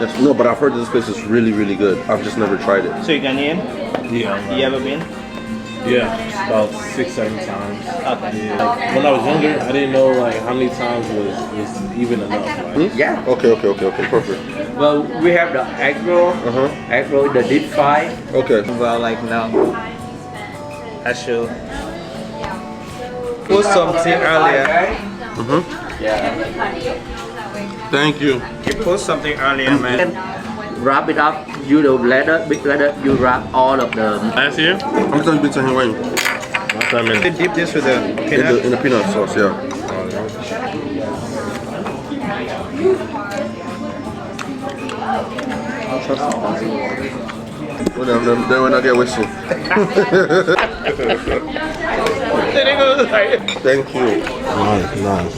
Yes, no, but I've heard this place is really, really good. I've just never tried it. So you're Ghanaian? Yeah. You ever been? Yeah, about 6-7 times. Okay. Yeah. Like, when I was younger, I didn't know like how many times was even enough. Like, Yeah. Okay, perfect. Well, we have the egg roll. Egg roll, the deep fry. Okay. Well, like now, I should put something earlier. Yeah. Thank you. You put something earlier, man. Wrap it up. You the leather, big leather. You wrap all of the. last year? How many times you been to Hawaii? Last time in. They dip this with the peanut. In the peanut sauce, yeah. Whatever, then when I get whistle. Thank you. Nice.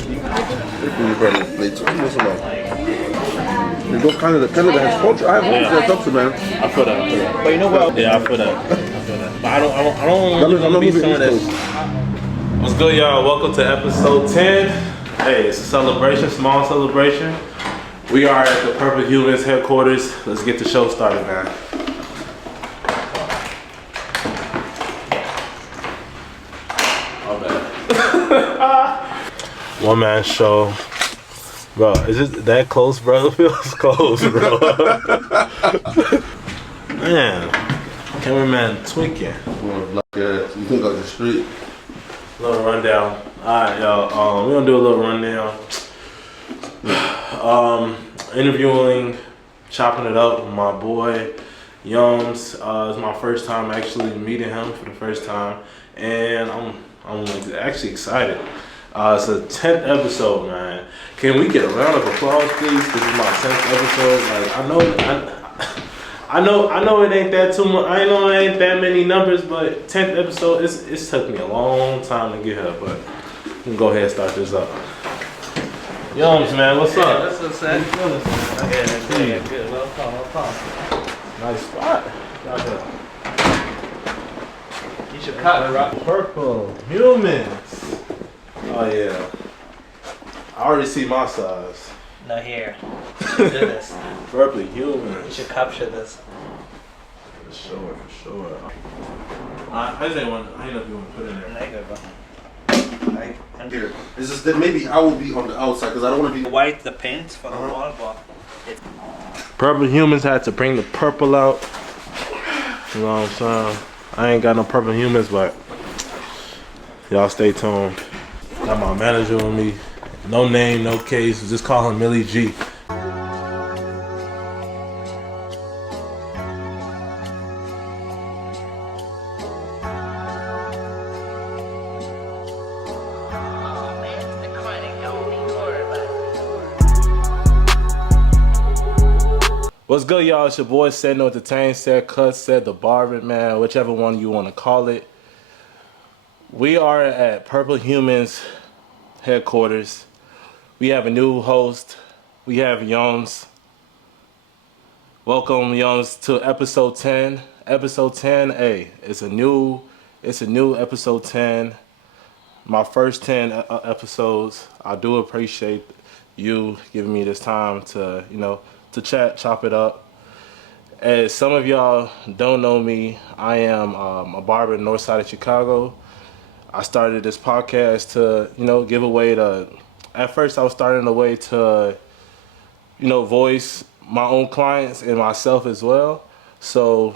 Canada has culture. I have always said something, man. I feel that. But you know what? Yeah, I feel that. But I don't want to be someone that's. What's good, y'all? Welcome to episode 10. Hey, it's a celebration, small celebration. We are at the Purple Humans headquarters. Let's get the show started, man. One man show. Bro, is it that close, bro? It feels close, bro. Man, cameraman tweaking. You think on the street? Little rundown. Alright, y'all. We're gonna do a little rundown. Interviewing, chopping it up with my boy YOMS. It's my first time actually meeting him for the first time, and I'm actually excited. It's a 10th episode, man. Can we get a round of applause, please? This is my 10th episode. Like I know it ain't that too much. I know it ain't that many numbers, but 10th episode, it's took me a long time to get here, but we can go ahead and start this up. Yoms, man, what's up? What's up, son? Yeah, good. No problem. Nice spot. You should cut it, right? Purple Humans. Oh yeah. I already see my size. No, here. You should do this. Purple You Humans. should capture this. For sure. I didn't know if you want to put it in there. Negative. Here. It's just that maybe I will be on the outside because I don't want to be White the paint for the wall, but Purple Humans had to bring the purple out. You know what I'm saying? I ain't got no Purple Humans, but y'all stay tuned. Got my manager with me. No name, no case. Just call him Millie G. What's good, y'all? It's your boy Said No Entertain, Said Cut, Said the Barber, man, whichever one you want to call it. We are at Purple Humans headquarters. We have a new host. We have YOMS. Welcome, YOMS, to episode 10. Episode 10, hey, it's a new episode 10. My first 10 episodes. I do appreciate you giving me this time to, to chop it up. As some of y'all don't know me, I am a barber in the north side of Chicago. I started this podcast to, give away at first I was starting a way to, voice my own clients and myself as well. So,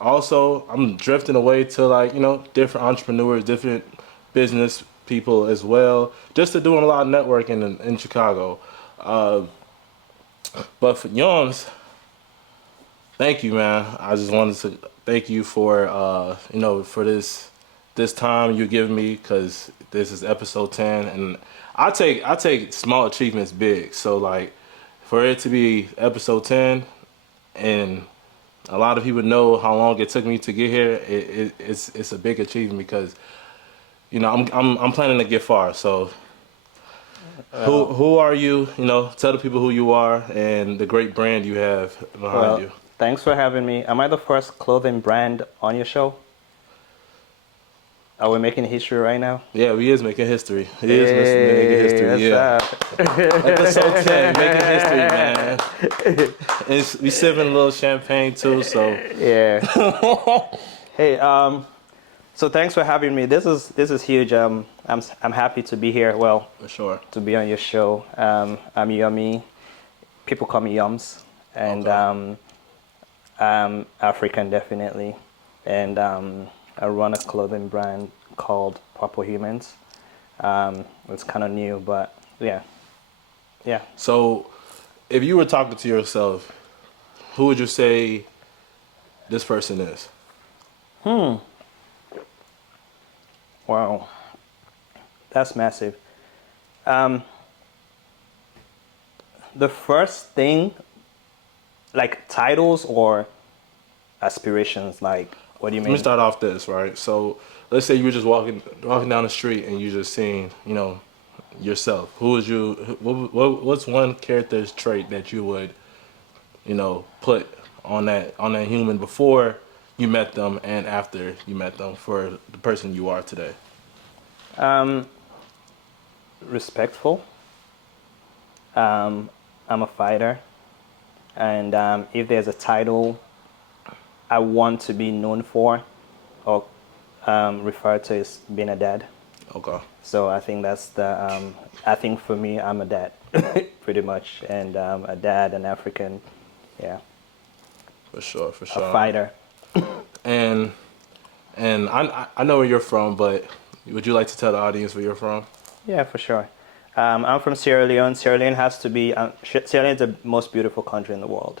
also I'm drifting away to different entrepreneurs, different business people as well, just to doing a lot of networking in Chicago. But for YOMS, thank you, man. I just wanted to thank you for, for this time you give me, because this is episode 10, and I take small achievements big. So for it to be episode 10, and a lot of people know how long it took me to get here, it's a big achievement because, I'm planning to get far. So. Who are you? Tell the people who you are and the great brand you have behind you. Thanks for having me. Am I the first clothing brand on your show? Are we making history right now? Yeah, we is making history. He is making history. Yeah. Episode 10, making history, man. And we sipping a little champagne too, so. Yeah. Hey, so thanks for having me. This is huge. I'm happy to be here. Well, For sure. to be on your show. I'm Yummy. People call me Yums, and Okay. I'm African definitely, and I run a clothing brand called PURPLEHUMANS. It's kind of new, but yeah. So, if you were talking to yourself, who would you say this person is? Wow, that's massive. The first thing, like titles or aspirations, like what do you Let me mean? start off this, right? So, let's say you were just walking down the street and you just seeing, yourself. Who would you? What's one character trait that you would, put on that human before you met them and after you met them for the person you are today? Respectful. I'm a fighter, and if there's a title I want to be known for or referred to as being a dad. Okay. So I think that's the. I think for me, I'm a dad, pretty much, and a dad, an African, yeah, For sure. a fighter. And I know where you're from, but would you like to tell the audience where you're from? Yeah, for sure. I'm from Sierra Leone. Sierra Leone has to be. Sierra Leone is the most beautiful country in the world.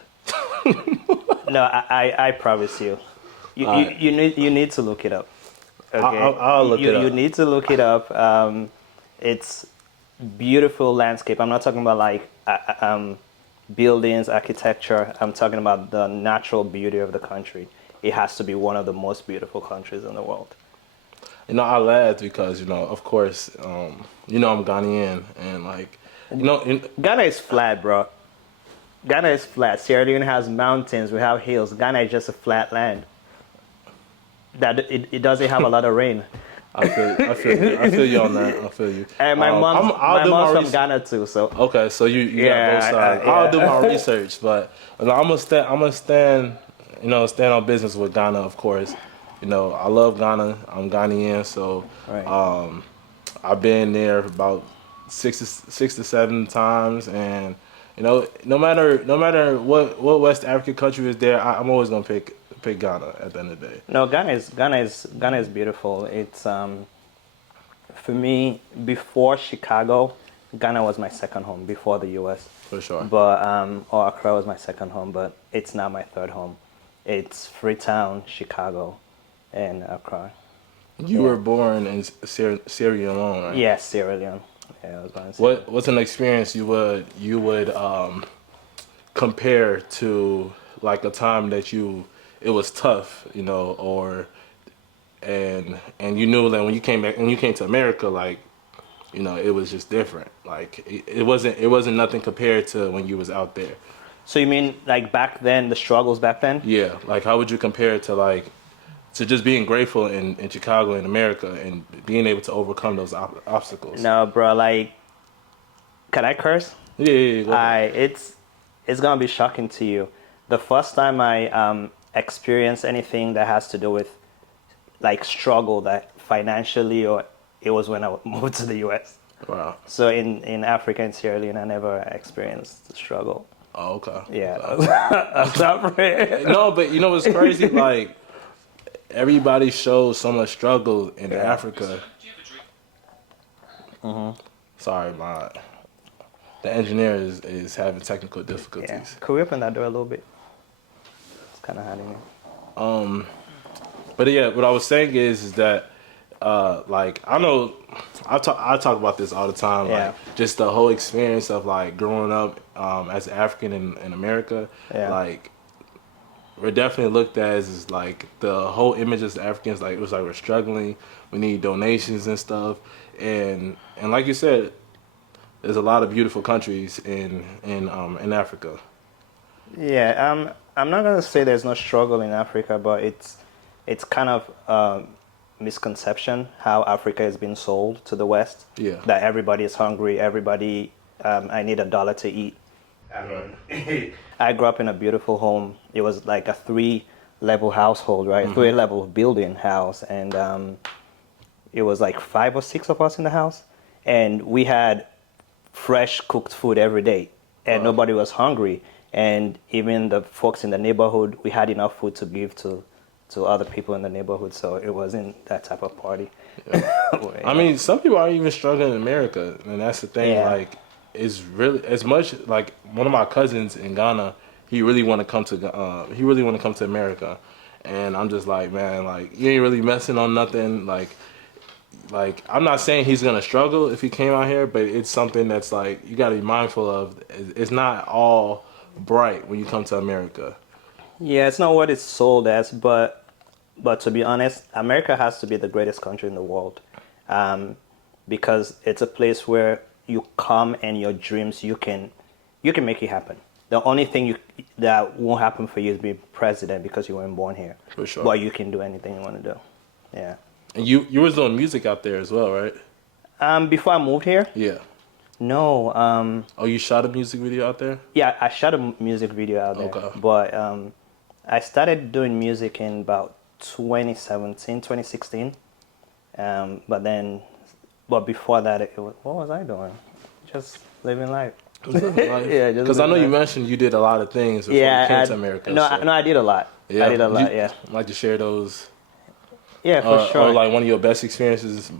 No, I promise you. You need to look it up. Okay, I'll look it up. You need to look it up. It's beautiful landscape. I'm not talking about like buildings, architecture. I'm talking about the natural beauty of the country. It has to be one of the most beautiful countries in the world. I laughed because, of course, I'm Ghanaian and like, Ghana is flat, bro. Ghana is flat. Sierra Leone has mountains. We have hills. Ghana is just a flat land. That it doesn't have a lot of rain. I feel you on that. I feel you. And my mom's from Ghana too, so Okay, so you Yeah, got both sides. yeah. I'll do my research, but I'm gonna stand on business with Ghana, of course. I love Ghana. I'm Ghanaian, so Right. I've been there about six to seven times, and no matter what West African country is there, I'm always gonna pick Ghana at the end of the day. No, Ghana is beautiful. It's for me before Chicago, Ghana was my second home before the U.S. For sure. But or Accra was my second home, but it's now my third home. It's Freetown, Chicago, and Accra. You were born in Sierra Leone, right? Yes, Sierra Leone. Yeah, I was born in Sierra Leone. What's an experience you would compare to like a time that it was tough, or and you knew that when you came to America, like, it was just different. Like it wasn't nothing compared to when you was out there. So you mean like back then, the struggles back then? Yeah, like how would you compare it to just being grateful in Chicago in America and being able to overcome those obstacles? No, bro. Like, can I curse? Yeah. Go ahead. It's gonna be shocking to you. The first time I experienced anything that has to do with like struggle that financially, or it was when I moved to the U.S. Wow. So in Africa and Sierra Leone, I never experienced the struggle. Oh, okay. Yeah, Okay. I was not prepared. No, but it's crazy. Like everybody shows so much struggle in Africa. Sorry, the engineer is having technical Yeah. difficulties. Could we open that door a little bit? It's kind of hot in here. But yeah, what I was saying is that like I know I talk about this all the time. Yeah. Like just the whole experience of like growing up as African in America. Yeah. Like we're definitely looked at as like the whole image as Africans, like it was like we're struggling, we need donations and stuff, and like you said, there's a lot of beautiful countries in Africa. Yeah, I'm not gonna say there's no struggle in Africa, but it's kind of misconception how Africa is being sold to the West. Yeah. That everybody is hungry. Everybody, I need $1 to eat. I mean, I grew up in a beautiful home. It was like a 3-level household, right? 3-level building house, and it was like 5 or 6 of us in the house, and we had fresh cooked food every day, and nobody was hungry. And even the folks in the neighborhood, we had enough food to give to other people in the neighborhood. So it wasn't that type of party. Yeah. I mean, some people are even struggling in America, and that's the thing. Yeah. Like, it's really as much like one of my cousins in Ghana. He really want to come to America, and I'm just like, man, like you ain't really messing on nothing. Like I'm not saying he's gonna struggle if he came out here, but it's something that's like you gotta be mindful of. It's not all bright when you come to America. Yeah, it's not what it's sold as, but to be honest, America has to be the greatest country in the world, because it's a place where you come and your dreams you can make it happen. The only thing that won't happen for you is being president because you weren't born here. For sure. But you can do anything you want to do. Yeah. And you was doing music out there as well, right? Before I moved here, Yeah. no. Oh, you shot a music video out there? Yeah, I shot a music video out there. Okay. But I started doing music in about 2017, 2016. But before that, what was I doing? Just living life. Yeah, because I know you mentioned you did a lot of things before you came to America. No, so. no, I did a lot. Yeah. I did a lot. Yeah. Like to share those? Yeah, for sure. Or like one of your best experiences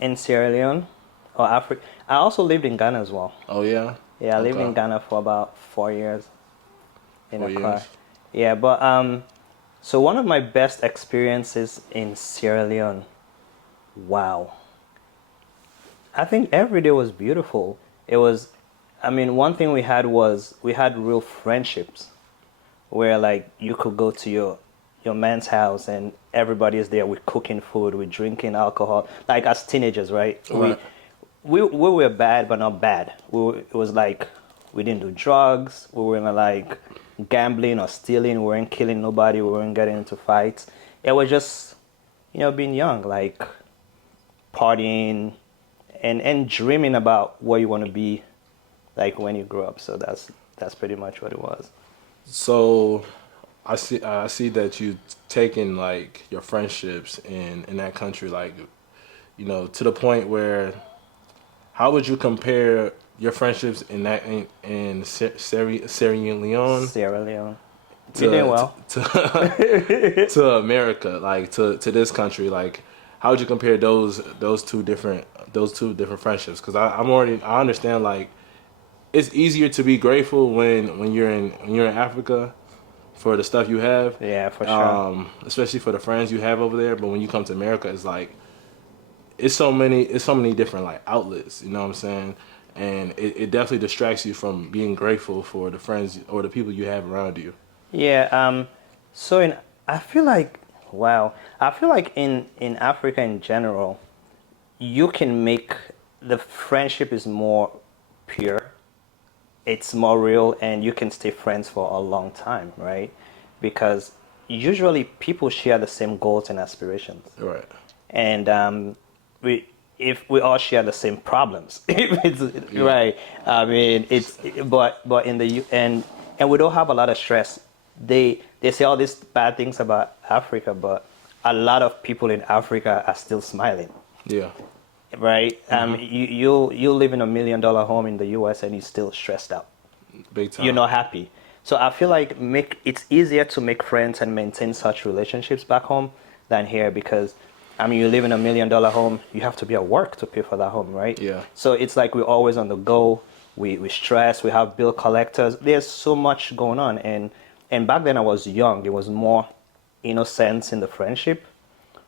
in Sierra Leone or Africa. I also lived in Ghana as well. Oh yeah. Yeah, I lived in Ghana for about 4 years. In 4 a years. car. Yeah, but so one of my best experiences in Sierra Leone. Wow. I think every day was beautiful. It was, I mean, one thing we had was we had real friendships where like you could go to your man's house and everybody is there. We're cooking food, we're drinking alcohol. Like as teenagers, right? Right. We were bad, but not bad. It was like we didn't do drugs. We weren't like gambling or stealing. We weren't killing nobody. We weren't getting into fights. It was just, being young, like partying and dreaming about what you want to be like when you grow up. So that's pretty much what it was. So I see that you taken like your friendships in that country, like, to the point where, how would you compare your friendships in Sierra Leone? Sierra Leone. You're doing well. To America, like to this country, like how would you compare those two different friendships? Because I understand, like it's easier to be grateful when you're in Africa for the stuff you have. Yeah, for sure. Especially for the friends you have over there. But when you come to America, it's like it's so many different like outlets. You know what I'm saying? And it definitely distracts you from being grateful for the friends or the people you have around you. Yeah. So I feel like in Africa in general, you can make the friendship is more pure. It's more real, and you can stay friends for a long time, right? Because usually people share the same goals and aspirations. Right. And if we all share the same problems, right? I mean, but in the and we don't have a lot of stress. They say all these bad things about Africa, but a lot of people in Africa are still smiling. Yeah. Right. You live in $1 million home in the U.S. and you're still stressed out. Big time. You're not happy. So I feel like it's easier to make friends and maintain such relationships back home than here, because you live in $1 million home. You have to be at work to pay for that home, right? Yeah. So it's like we're always on the go. We stress. We have bill collectors. There's so much going on, and back then I was young. There was more innocence in the friendship,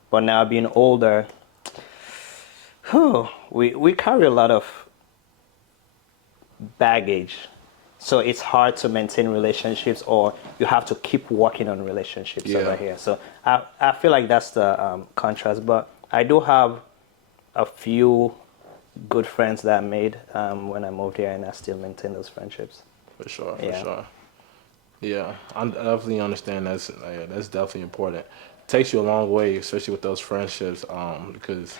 but now being older. We carry a lot of baggage, so it's hard to maintain relationships, or you have to keep working on relationships over here. So I feel like that's the contrast, but I do have a few good friends that I made when I moved here, and I still maintain those friendships. For sure. Yeah, I definitely understand that's definitely important. takes you a long way, especially with those friendships. Because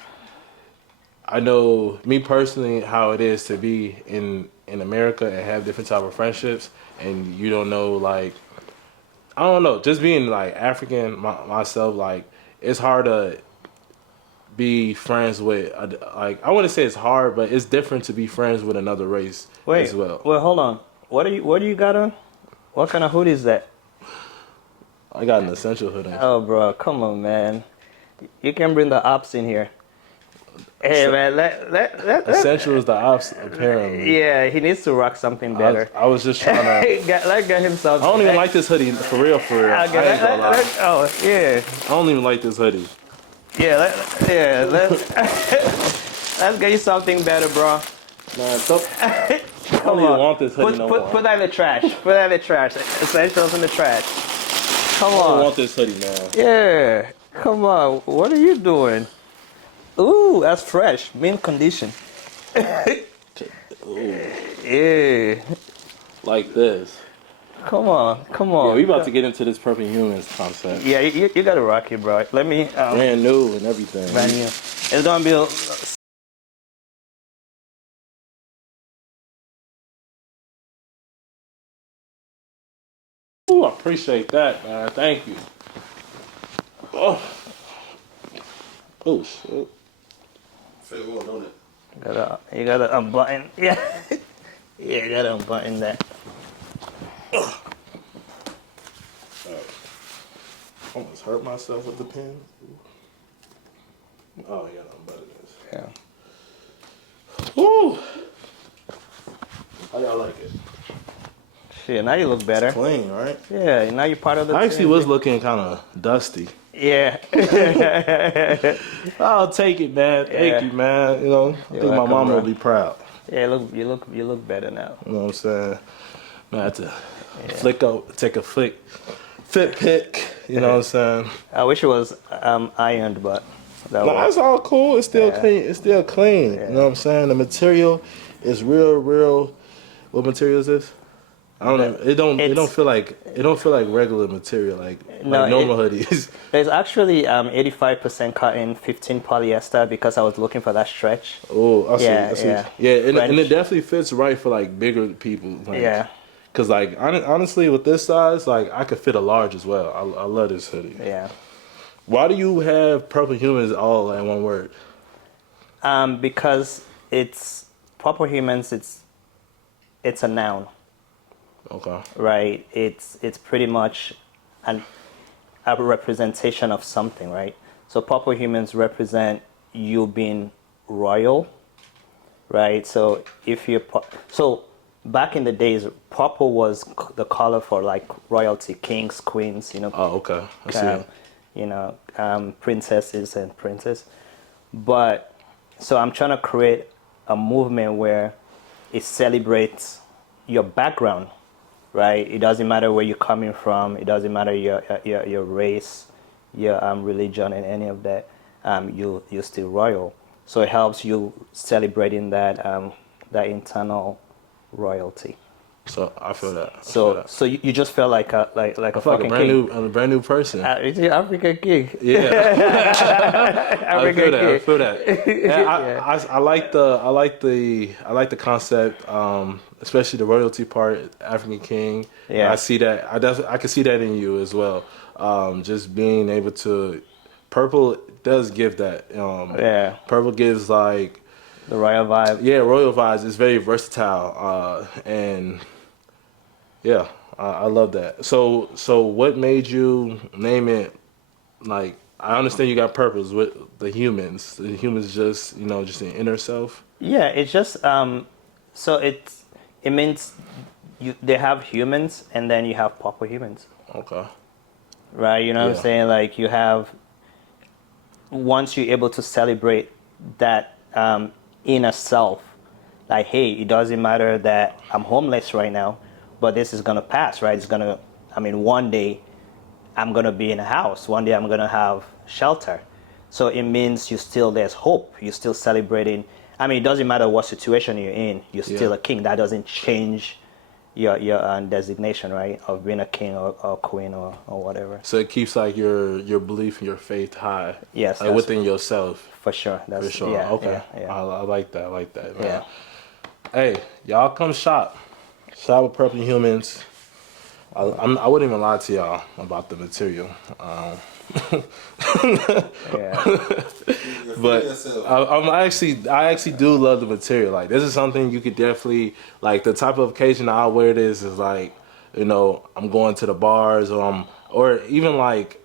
I know me personally how it is to be in America and have different type of friendships, and you don't know, like, I don't know, just being like African myself, like it's hard to be friends with like, I wouldn't say it's hard, but it's different to be friends with another race as well. Well, hold on. What do you got on? What kind of hoodie is that? I got an essential hood on. Oh, bro, come on, man. You can bring the ops in here. Hey, man, let Essential is the ops, apparently. Yeah, he needs to rock something better. I was just trying to. Let's get him something. I don't even like this hoodie, for real, for real. I ain't gonna lie. Oh, yeah. I don't even like this hoodie. Yeah, let's get you something better, bro. Man, I don't even want this hoodie no more. Put that in the trash. Put that in the trash. Essentials in the trash. Come on. I don't want this hoodie, man. Yeah, come on. What are you doing? Ooh, that's fresh. Mint condition. Ooh. Yeah. Like this. Come on. Yeah, we about to get into this Purple Humans concept. Yeah, you gotta rock it, bro. Let me. Brand new and everything. Brand new. It's gonna be. Ooh, I appreciate that, man. Thank you. Oh shit. Feel well, don't it? You gotta unbutton. Yeah. Yeah, you gotta unbutton that. Almost hurt myself with the pen. Oh, yeah, unbutton this. Yeah. Woo! How y'all like it? Shit, now you look better. It's clean, right? Yeah, now you're part of the. I actually was looking kind of dusty. Yeah. I'll take it, man. Thank you, man. You know, I think my mama will be proud. Yeah, you look better now. You know what I'm saying? I had to take a fit pic. You know what I'm saying? I wish it was ironed, but that's all cool. It's still clean. It's still clean. Yeah. You know what I'm saying? The material is real. What material is this? I don't know. It don't feel like regular material, like normal hoodies. There's actually 85% cotton, 15 polyester, because I was looking for that stretch. Oh, I see. Yeah, and it definitely fits right for like bigger people. Like, yeah. Cause like honestly, with this size, like I could fit a large as well. I love this hoodie. Yeah. Why do you have Purple Humans all in one word? Because it's Purple Humans. It's a noun. Okay. Right. It's pretty much a representation of something, right? So Purple Humans represent you being royal, right? So back in the days, purple was the color for like royalty, kings, queens, you know. Oh, okay. I see. Princesses and princes. But so I'm trying to create a movement where it celebrates your background. Right, it doesn't matter where you're coming from. It doesn't matter your race, your religion, and any of that. You're still royal. So it helps you celebrating that internal royalty. So I feel that. So you just felt like a fucking king. A brand new person. It's the African king. Yeah. I feel that. Yeah, I like the concept, especially the royalty part, African king. Yeah. I see that. I can see that in you as well. Just being able to, purple does give that. Yeah. Purple gives like the royal vibe. Yeah, royal vibes. It's very versatile, and yeah, I love that. So what made you name it? Like, I understand you got purpose with the humans. The humans just just an inner self. Yeah, it's just so it means they have humans and then you have Purple Humans. Okay. Right, you know what I'm saying? Like you have, once you're able to celebrate that inner self, like, hey, it doesn't matter that I'm homeless right now, but this is gonna pass, right? One day I'm gonna be in a house. One day I'm gonna have shelter. So it means there's hope. You're still celebrating. It doesn't matter what situation you're in. You're still a king. That doesn't change your designation, right, of being a king or queen or whatever. So it keeps like your belief and your faith high. Yes, Like within yourself. For sure. For sure. Yeah, Okay. Yeah. I like that. I like that, man. Yeah. Hey, y'all come shop. Shop with Purple Humans. I wouldn't even lie to y'all about the material. Yeah. But I actually do love the material. Like this is something you could definitely like. The type of occasion I wear this is like, you know, I'm going to the bars or even like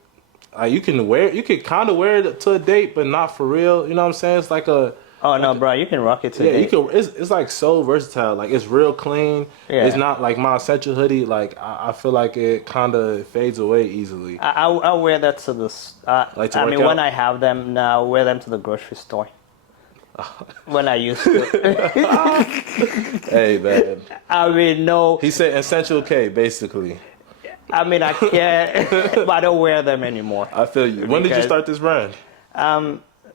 you could kind of wear it to a date, but not for real. You know what I'm saying? It's like a Oh no, bro, you can rock it today. you can. It's like so versatile. Like it's real clean. Yeah. It's not like my essential hoodie. Like I feel like it kind of fades away easily. I wear that to the. Like to I work mean, out? when I have them now, I wear them to the grocery store. When I used to. Hey man, I mean, no. he said essential K basically. I mean, I can't. But I don't wear them anymore. I feel you. When did you Because- start this brand?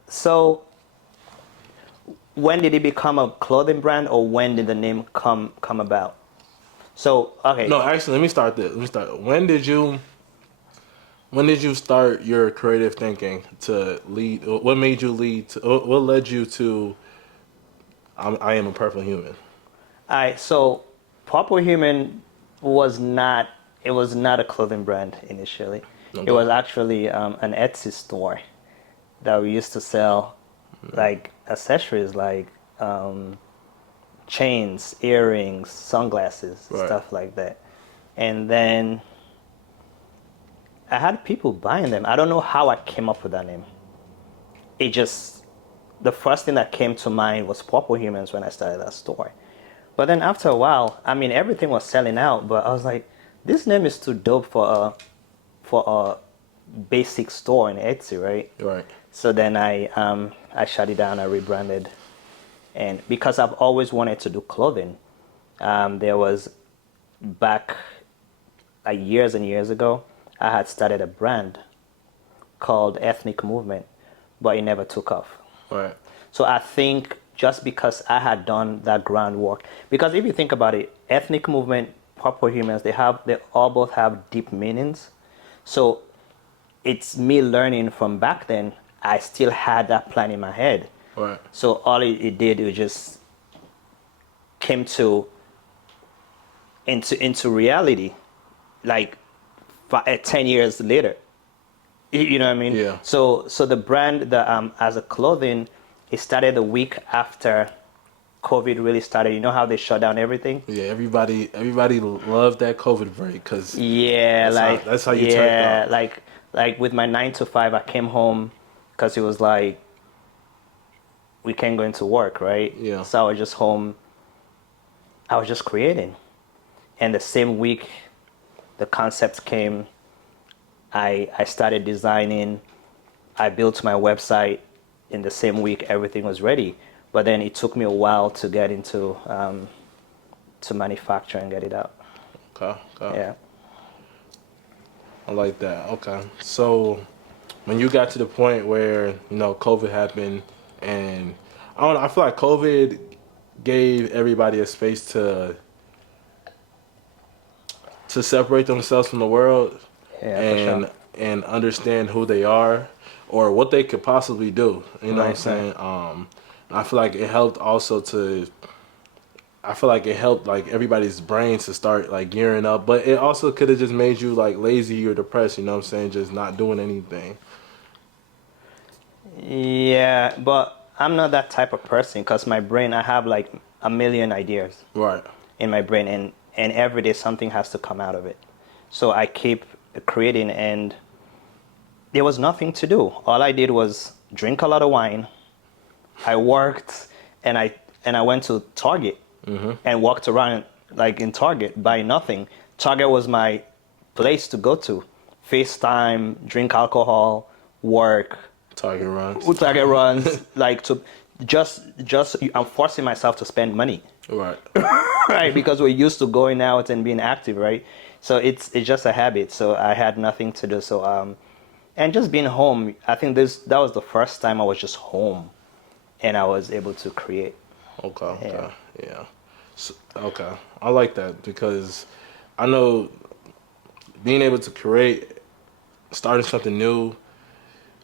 So, when did it become a clothing brand, or when did the name come about? So, okay. No, actually, let me start this. Let me start. When did you start your creative thinking to lead? What made you lead? What led you to? I am a purple human. All right. So, Purple Human was not. It was not a clothing brand initially. Okay. It was actually an Etsy store that we used to sell like accessories, like chains, earrings, sunglasses, Right. stuff like that. And then I had people buying them. I don't know how I came up with that name. It just, the first thing that came to mind was Purple Humans when I started that store. But then after a while, I mean, everything was selling out, but I was like, this name is too dope for a basic store in Etsy, right? Right. So then I shut it down. I rebranded, and because I've always wanted to do clothing, there was back years and years ago, I had started a brand called Ethnic Movement, but it never took off. Right. So I think just because I had done that groundwork, because if you think about it, Ethnic Movement, Purple Humans, they all both have deep meanings. So it's me learning from back then. I still had that plan in my head. Right. So all it did, it just came into reality, like 10 years later. You know what I mean? Yeah. So the brand, as a clothing, it started the week after COVID really started. You know how they shut down everything? Yeah. Everybody loved that COVID break because Yeah, that's how you turned out. like with my 9 to 5, I came home because it was like we can't go into work, right? Yeah. So I was just home. I was just creating, and the same week, the concept came. I started designing. I built my website. In the same week, everything was ready. But then it took me a while to get into to manufacture and get it out. Okay. Yeah. I like that. Okay. So when you got to the point where, you know, COVID happened and I don't know, I feel like COVID gave everybody a space to separate themselves from the world and understand who they are or what they could possibly do. You know what I'm saying? I feel like it helped also like everybody's brains to start like gearing up, but it also could have just made you like lazy or depressed, you know what I'm saying? Just not doing anything. Yeah, but I'm not that type of person because my brain, I have like a million ideas Right. in my brain, and every day something has to come out of it. So I keep creating, and there was nothing to do. All I did was drink a lot of wine. I worked, and I went to Target and walked around like in Target buying nothing. Target was my place to go to. FaceTime, drink alcohol, work. Target runs. Target runs, like to just I'm forcing myself to spend money. Right. Right, because we're used to going out and being active, right? So it's just a habit. So I had nothing to do. So and just being home, I think that was the first time I was just home and I was able to create. Okay. Yeah. Okay, I like that because I know being able to create, starting something new.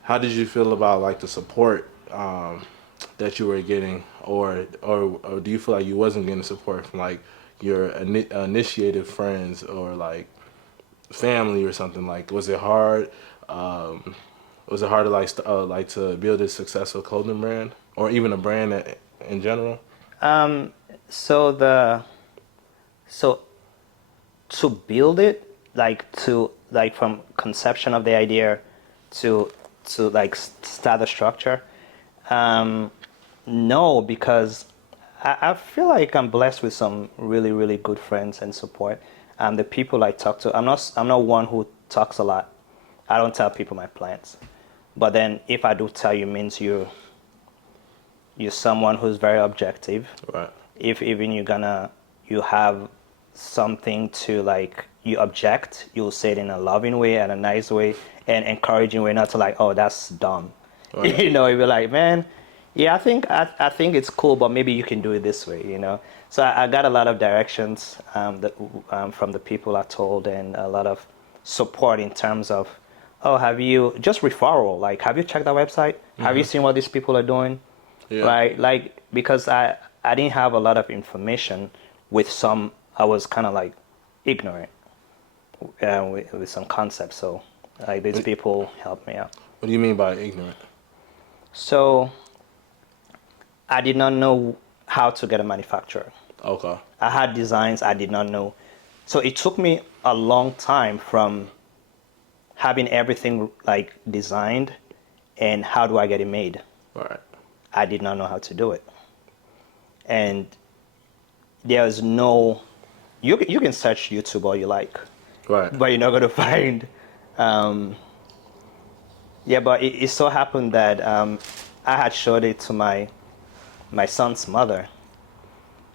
How did you feel about like the support that you were getting, or do you feel like you wasn't getting support from like your initiated friends or like family or something? Like, was it hard? Um, was it hard to like to build a successful clothing brand or even a brand in general? So the so to build it, like from conception of the idea to like start the structure, no, because I feel like I'm blessed with some really really good friends and support. The people I talk to, I'm not one who talks a lot. I don't tell people my plans, but then if I do tell you, means you're someone who's very objective. Right. If even you have something to like you object, you'll say it in a loving way and a nice way and encouraging way, not to like, oh, that's dumb. Right. You'll be like, man, yeah, I think it's cool, but maybe you can do it this way. So I got a lot of directions from the people I told, and a lot of support in terms of, oh, have you just referral? Like, have you checked our website? Have you seen what these people are doing? Yeah. Like because I didn't have a lot of information. With some, I was kind of like ignorant with some concepts. So like these people helped me out. What do you mean by ignorant? So I did not know how to get a manufacturer. Okay. I had designs I did not know. So it took me a long time from having everything like designed and how do I get it made. All right. I did not know how to do it. And there's no, you can search YouTube all you like, Right. but you're not going to find, but it so happened that I had showed it to my son's mother,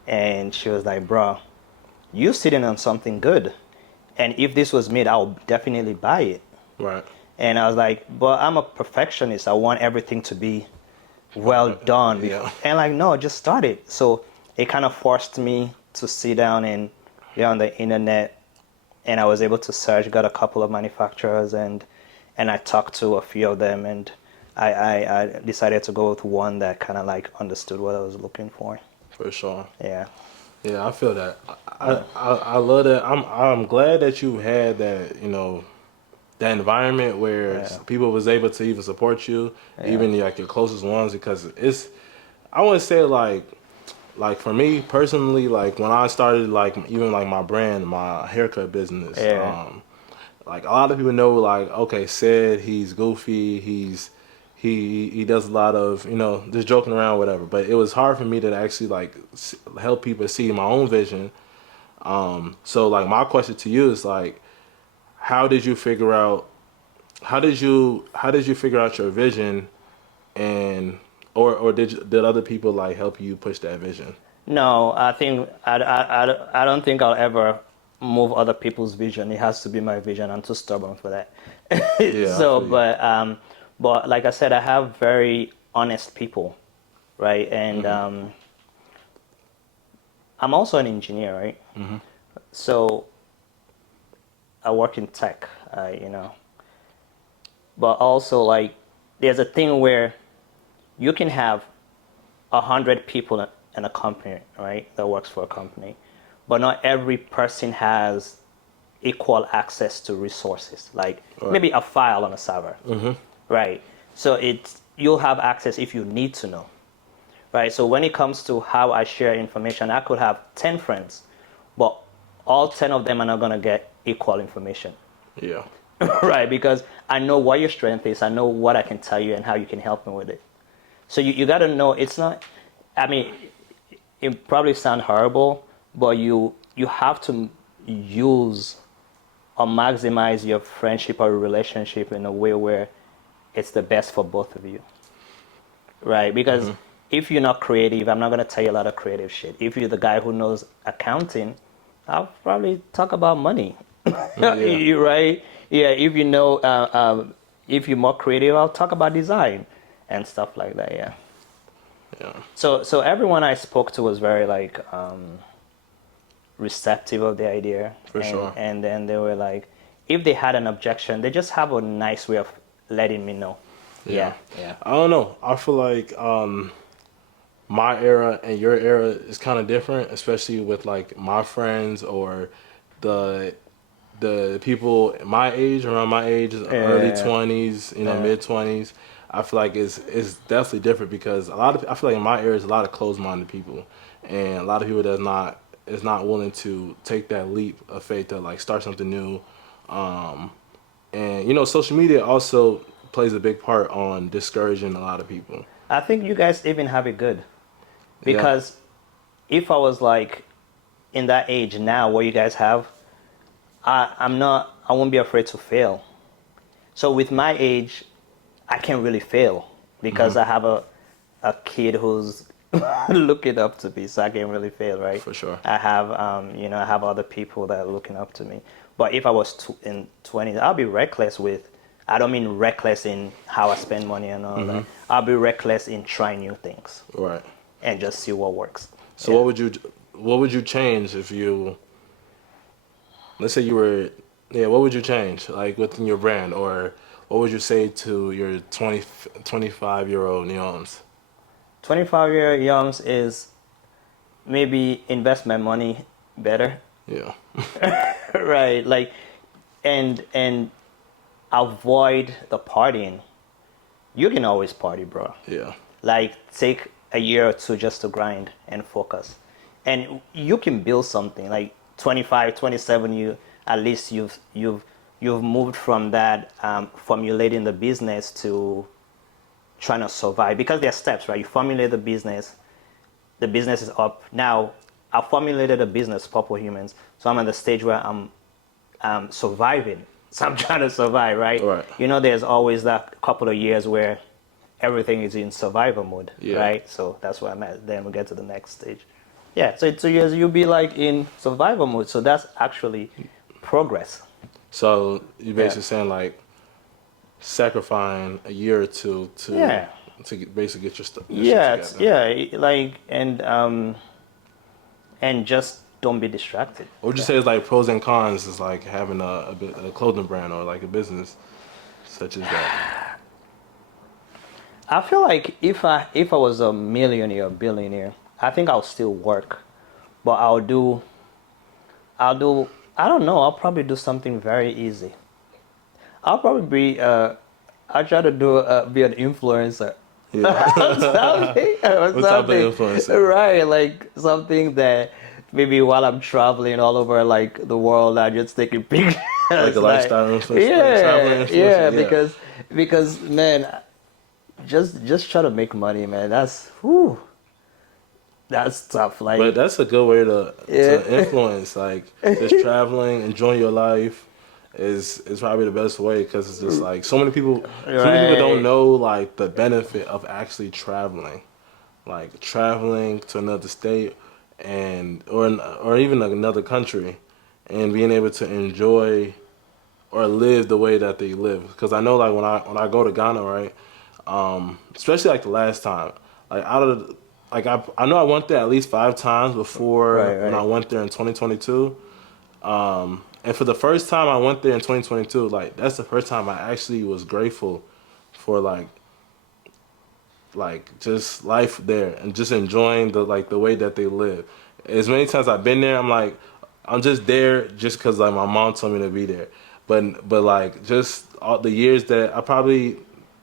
and she was like, bro, you're sitting on something good. And if this was made, I would definitely buy it. Right. And I was like, but I'm a perfectionist. I want everything to be well done. Yeah. And like, no, just start it. So it kind of forced me to sit down and be on the internet. And I was able to search, got a couple of manufacturers, and I talked to a few of them. And I decided to go with one that kind of like understood what I was looking for. For sure. Yeah. Yeah, I feel that. I love that. I'm glad that you had that, that environment where people was able to even support you, even like your closest ones, because I wouldn't say like for me personally, like when I started like even like my brand, my haircut business, like a lot of people know like, okay, Sid, he's goofy, he does a lot of, just joking around, whatever. But it was hard for me to actually like help people see my own vision. So like my question to you is like, how did you figure out your vision, and or did other people like help you push that vision? No, I think I don't think I'll ever move other people's vision. It has to be my vision. I'm too stubborn for that. Yeah. So, but like I said, I have very honest people, right? And I'm also an engineer, right? So I work in tech, but also like there's a thing where you can have 100 people in a company, right, that works for a company, but not every person has equal access to resources, like maybe a file on a server, right? So you'll have access if you need to know, right? So when it comes to how I share information, I could have 10 friends, but all 10 of them are not going to get equal information. Yeah. Right, because I know what your strength is, I know what I can tell you and how you can help me with it. So you got to know, it's not, I mean, it probably sounds horrible, but you have to use or maximize your friendship or relationship in a way where it's the best for both of you. Right, because if you're not creative, I'm not going to tell you a lot of creative shit. If you're the guy who knows accounting, I'll probably talk about money. Right? Yeah, if you know, if you're more creative, I'll talk about design and stuff like that, yeah. Yeah. So everyone I spoke to was very like, receptive of the idea. For sure. And then they were like, if they had an objection, they just have a nice way of letting me know. Yeah. I don't know. I feel like my era and your era is kind of different, especially with like my friends or the people my age, around my age, early 20s, mid 20s. I feel like it's definitely different because I feel like in my era is a lot of closed-minded people, and a lot of people that's not willing to take that leap of faith to like start something new. And social media also plays a big part on discouraging a lot of people. I think you guys even have it good. Because if I was like in that age now, what you guys have, I won't be afraid to fail. So with my age, I can't really fail because I have a kid who's looking up to me, so I can't really fail, right? For sure. I have, I have other people that are looking up to me. But if I was in 20s, I'll be reckless with, I don't mean reckless in how I spend money and all that. I'll be reckless in trying new things. Right. And just see what works. So what would you change if you, let's say you were, what would you change like within your brand, or what would you say to your 25-year-old YOMS? 25-year YOMS is maybe invest my money better. Yeah. Right, like, and avoid the partying. You can always party, bro. Yeah. Like, take a year or two just to grind and focus, and you can build something. Like 25, 27, you at least you've moved from that formulating the business to trying to survive, because there are steps, right? You formulate the business is up. Now I formulated a business, PURPLEHUMAN, so I'm at the stage where I'm surviving. So I'm trying to survive, right? Right. There's always that couple of years where everything is in survival mode, right? So that's where I'm at. Then we get to the next stage. Yeah, so 2 years you'll be like in survival mode. So that's actually progress. So you're basically saying like sacrificing a year or two to basically get your stuff. Like and just don't be distracted. What would you say is like pros and cons is like having a clothing brand or like a business such as that? I feel like if I was a millionaire or billionaire, I think I'll still work, but I'll do I don't know, I'll probably do something very easy. I'll probably be I'll try to be an influencer. Yeah. Something, What type of influencer? right? Like something that maybe while I'm traveling all over like the world, I'm just taking pictures. Like a lifestyle influencer, like traveling influencer. Because man, just try to make money, man. That's tough. Like, but that's a good way to influence. Like just traveling, enjoying your life is probably the best way, because it's just like so many people don't know like the benefit of actually traveling, like traveling to another state or even another country, and being able to enjoy or live the way that they live. Because I know like when I go to Ghana, right, especially like the last time, like I know I went there at least 5 times before when I went there in 2022. And for the first time I went there in 2022, like that's the first time I actually was grateful for like just life there and just enjoying the way that they live. As many times I've been there, I'm just there just because like my mom told me to be there. But like just all the years that I probably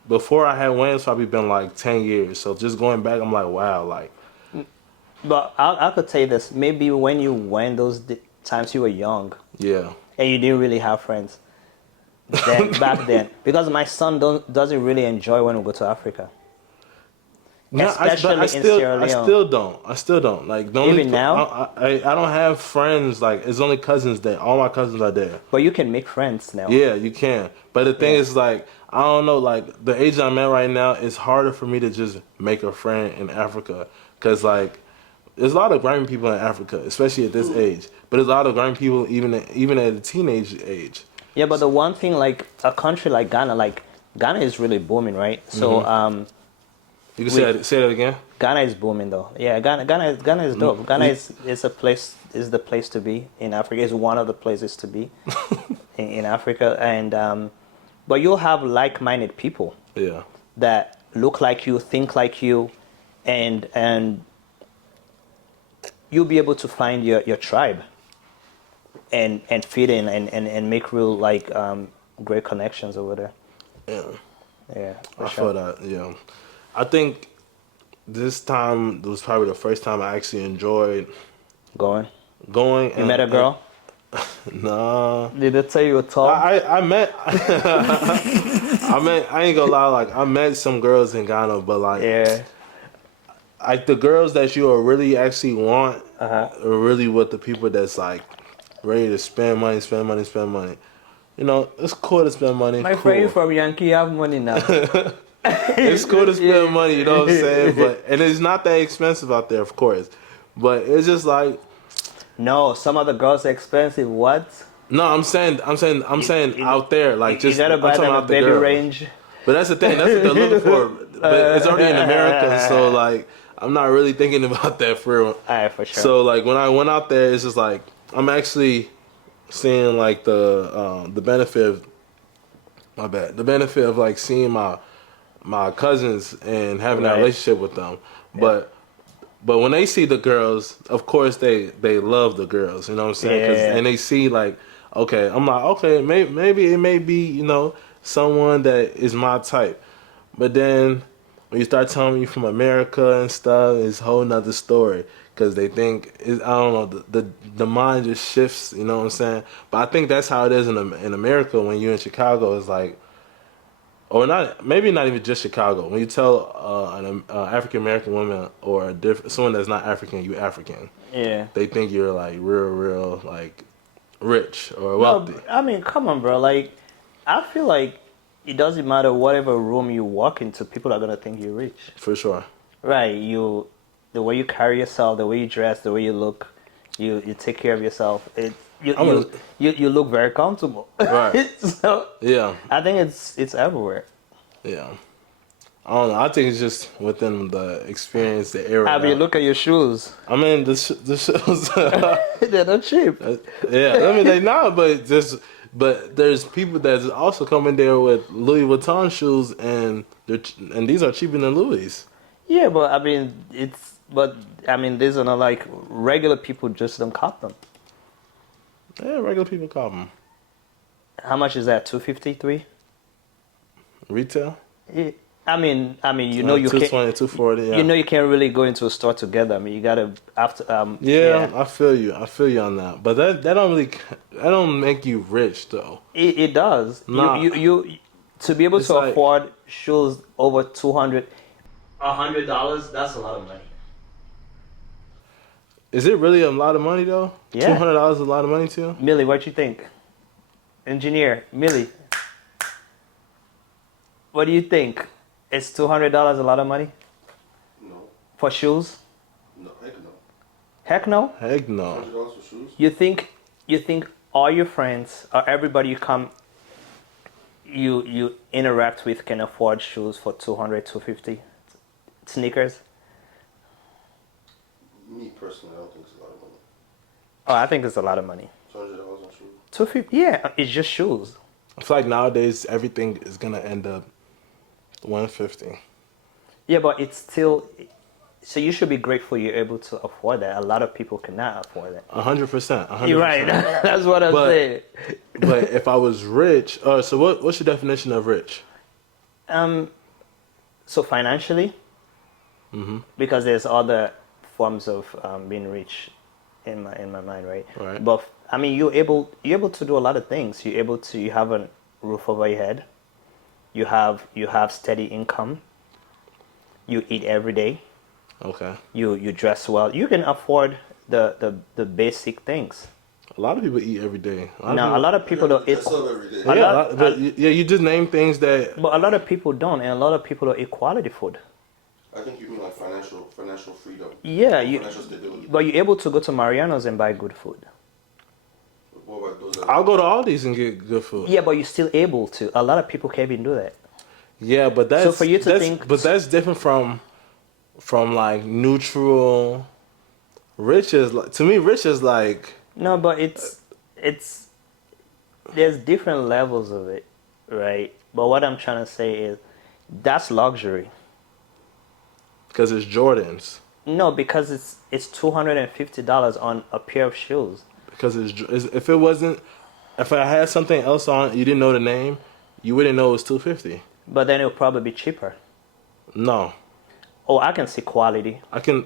before I had went, it's probably been like 10 years. So just going back, I'm like, wow, like. But I could tell you this, maybe when you went those times you were young. Yeah. And you didn't really have friends back then. Because my son doesn't really enjoy when we go to Africa. No, Especially in Sierra Leone. I still don't. Like, even now? I don't have friends. Like, it's only cousins there. All my cousins are there. But you can make friends now. Yeah, you can. But the thing is, like, I don't know. Like, the age I'm at right now, it's harder for me to just make a friend in Africa. Because, like, there's a lot of grimy people in Africa, especially at this age. But there's a lot of grimy people even at a teenage age. Yeah, but the one thing, like, a country like Ghana is really booming, right? So, You can say that again. Ghana is booming though. Yeah, Ghana is dope. Ghana is a place, is the place to be in Africa. It's one of the places to be in Africa, and but you'll have like-minded people. Yeah. That look like you, think like you, and you'll be able to find your tribe and fit in and make real like great connections over there. Yeah. Yeah. I feel that. Yeah. I think this time was probably the first time I actually enjoyed going. You met a girl? Nah. Did it tell you were tall? I met I ain't gonna lie, like I met some girls in Ghana, but like like the girls that you really actually want are really with the people that's like ready to spend money. You know, it's cool to spend money. My friend, you from Yankee, you have money now. It's cool to spend money, you know what I'm saying? But and it's not that expensive out there, of course. But it's just like no, some of the girls are expensive. What? No, I'm saying out there, like just you gotta buy them a out the baby girls. range. But that's the thing, that's what they're looking for. But it's already in America, so like I'm not really thinking about that for real. Alright, for sure. So like when I went out there, it's just like I'm actually seeing like the benefit of the benefit of like seeing my cousins and having that relationship with them. But when they see the girls, of course they love the girls, you know what I'm saying? And they see like, okay, I'm like, okay, maybe it may be, you know, someone that is my type. But then when you start telling me from America and stuff, it's a whole nother story. Because they think, I don't know, the mind just shifts, you know what I'm saying? But I think that's how it is in America when you're in Chicago. It's like, or not, maybe not even just Chicago. When you tell an African American woman or someone that's not African, you African. Yeah. They think you're like real like rich or wealthy. No, I mean, come on, bro. Like, I feel like it doesn't matter whatever room you walk into, people are gonna think you're rich. For sure. Right. The way you carry yourself, the way you dress, the way you look, you take care of yourself. You look very comfortable. Right. So yeah, I think it's everywhere. Yeah. I don't know. I think it's just within the experience, the era. I mean, look at your shoes. I mean, the shoes. They're not cheap. Yeah. I mean, they not, but there's people that's also coming there with Louis Vuitton shoes, and these are cheaper than Louis. Yeah, but I mean, these are not like regular people just don't cop them. Yeah, regular people cop them. How much is that? $253? Retail? Yeah. I mean, you know, you can't. $240. Yeah. You know, you can't really go into a store together. I mean, you gotta after. Yeah, I feel you. I feel you on that. But that don't make you rich though. It does. Nah. You to be able to afford shoes over $100. That's a lot of money. Is it really a lot of money though? Yeah. $200 is a lot of money too. Millie, what you think? Engineer Millie, what do you think? Is $200 a lot of money? No. For shoes? No, heck no. Heck no? Heck no. $200 for shoes? You think all your friends or everybody you interact with can afford shoes for $200, $250? Sneakers? Me personally, I don't think it's a lot of money. Oh, I think it's a lot of money. $200 on shoes? $250? Yeah, it's just shoes. I feel like nowadays everything is gonna end up $150. Yeah, but it's still. So you should be grateful you're able to afford that. A lot of people cannot afford that. 100%. You're right. That's what I'm saying. But if I was rich, so what's your definition of rich? So financially, because there's other forms of being rich in my mind, right? Right. But I mean, you're able to do a lot of things. You have a roof over your head. You have steady income. You eat every day. Okay. You dress well. You can afford the basic things. A lot of people eat every day. A lot of people don't eat. You just name things that. But a lot of people don't, and a lot of people don't eat quality food. I think you mean like financial freedom. Yeah, financial stability. But you're able to go to Mariano's and buy good food. I'll go to Aldi's and get good food. Yeah, but you're still able to. A lot of people can't even do that. Yeah, but that's So for you to that's, think- but that's different from like neutral. Rich is like, to me, rich is like, No, but it's there's different levels of it, right? But what I'm trying to say is that's luxury. because it's Jordans. No, because it's $250 on a pair of shoes. Because if it wasn't, if I had something else on, you didn't know the name, you wouldn't know it was $250. But then it'll probably be cheaper. No, Oh, I can see quality. I can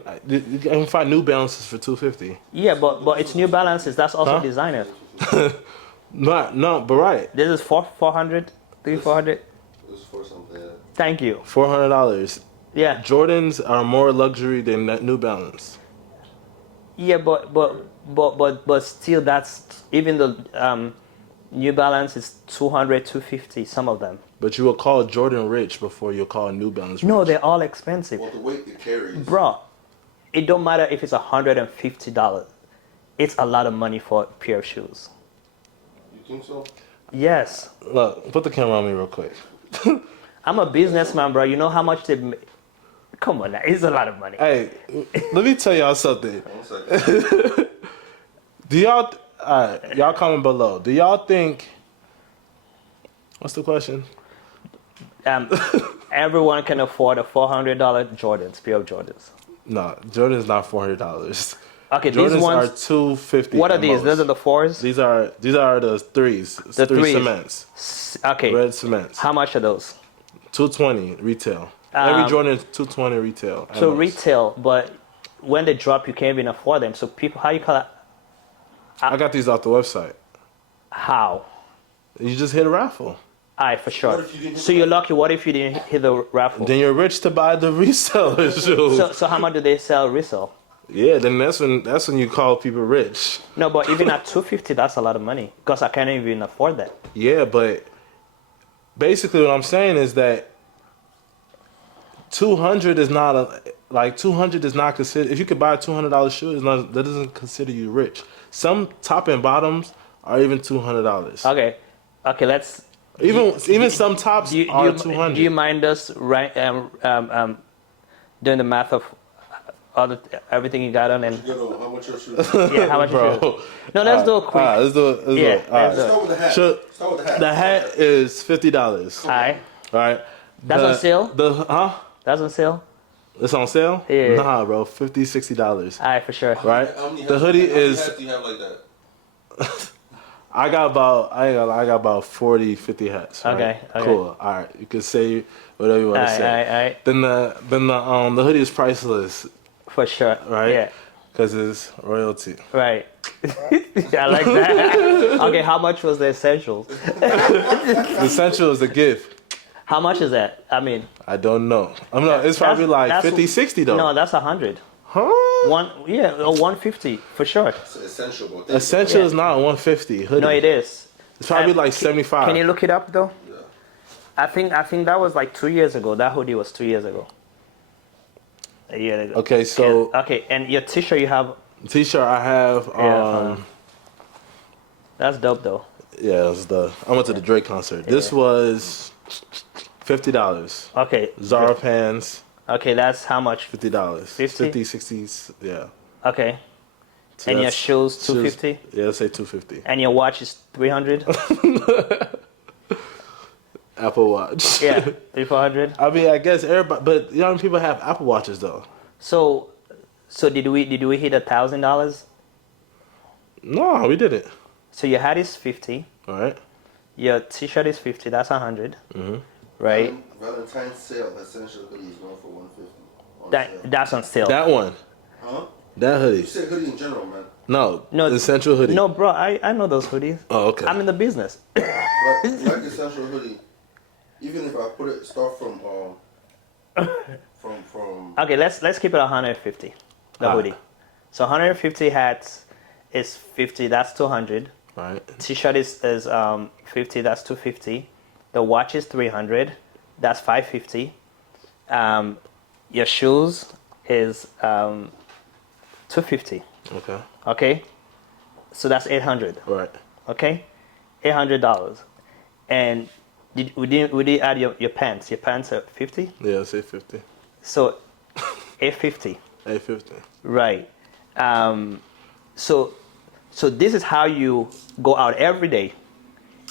find New Balances for $250. Yeah, but it's New Balances. That's also Huh? designer. No, but right, This is 400, 400. It was for something. Yeah. Thank you. $400. Yeah, Jordans are more luxury than that New Balance. yeah, but still, that's even the New Balance is 200, 250. Some of them. But you will call Jordan rich before you'll call New Balance rich. No, they're all expensive, Well, the weight it carries. bro. It don't matter if it's $150. It's a lot of money for a pair of shoes. You think so? Yes, Look, put the camera on me real quick. I'm a businessman, bro. You know how much they. Come on, now. It's a lot of money. Hey, let me tell y'all something. 1 second. Do y'all, y'all comment below. Do y'all think, what's the question? Everyone can afford a $400 Jordans, pair of Jordans. No, Jordan's not $400. Okay, Jordans these ones. are $250. What are at these? most. Those are the fours. These are the threes. The three threes. cements. Okay. Red cements. How much are those? $220 retail. Every Jordan is $220 retail. at So most. retail, but when they drop, you can't even afford them. So people, how you call it? I got these off the website. How? You just hit a raffle. Aye, for What sure. if you didn't hit So the you're lucky. What if you didn't hit the raffle? Then you're rich to buy the reseller shoes. So how much do they sell resale? Yeah, then that's when you call people rich. No, but even at $250, that's a lot of money because I can't even afford that. Yeah, but basically what I'm saying is that 200 is not $200 is not considered. If you could buy a $200 shoe, that doesn't consider you rich. Some top and bottoms are even $200. Okay. Let's. Even some tops are 200. Do you mind us doing the math of everything you got on and You know, how much your shoes? yeah, how much Bro. you shoes? No, let's do it quick. Let's do it. Yeah, All right. let's do it. Start with the hat. Sure. Start with the hat. The hat is $50. Aye. All right. That's on sale? That's on sale? It's on sale? Yeah. Nah, bro. $50, $60. Aye, for sure. Right? How many The hats- hoodie how many is. hats do you have like that? I got about 40, 50 hats. Right? Okay. Cool. All right. You can say whatever you want to say. Aye. Then the hoodie is priceless, For sure. right? Yeah. Because it's royalty. Right. I like that. Okay, how much was the essentials? The essential is a gift. How much is that? I mean, I don't know. It's probably like that's- 50, 60 though. no, that's 100. Huh? Or 150 for sure. It's essential, but Essential Yeah. is not 150 hoodie. No, it is. It's probably like Can 75. you look it up though? Yeah. I think that was like 2 years ago. That hoodie was 2 years ago. A year ago. Okay, so Okay, and your T-shirt you have. t-shirt I have. That's dope though. Yeah, I went to the Drake concert. This was $50. Okay. Zara pants, Okay, that's how much? $50. 50? 50, 60, yeah. Okay. So And your that's- shoes 250. Yeah, let's say 250. And your watch is 300. Apple Watch. Yeah, 400. I mean, I guess everybody, but young people have Apple Watches though. So did we hit $1,000? No, we did it. So your hat is 50. All right. Your T-shirt is 50. That's 100. Right. Valentine's sale essential hoodie is going for 150. On sale. That's on sale. That one. Huh? That hoodie. You said hoodie in general, man. No, No, essential hoodie. No, bro, I know those hoodies. Oh, okay. I'm in the business. Like essential hoodie. Even if I put it start from Okay, let's keep it 150. The Alright. hoodie. So 150 hats is 50. That's 200. Right. T-shirt is 50. That's 250. The watch is 300. That's 550. Your shoes is 250. Okay. Okay, so that's 800. Right. Okay, $800. And We did add your pants. Your pants are 50. Yeah, say 50. So 850. 850. Right. So this is how you go out every day,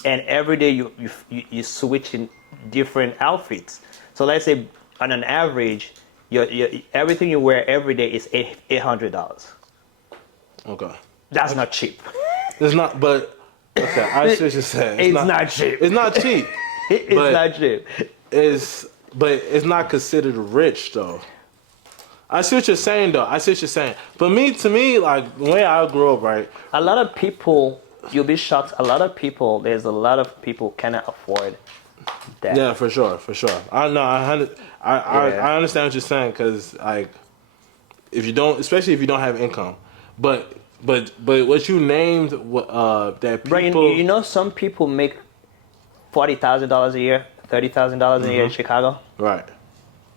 and every day you switch in different outfits. So let's say on an average, your everything you wear every day is $800. Okay. That's not cheap. It's not, but okay, I see what you're saying. It's not cheap. It's not cheap. It's but not cheap. But it's not considered rich though. I see what you're saying though. I see what you're saying. But to me, like the way I grew up, right? A lot of people, you'll be shocked. There's a lot of people cannot afford that. Yeah, for sure. I know. I understand what you're saying because like if you don't, especially if you don't have income, but what you named, that people, Bro, you know, some people make $40,000 a year, $30,000 a year in Chicago. right?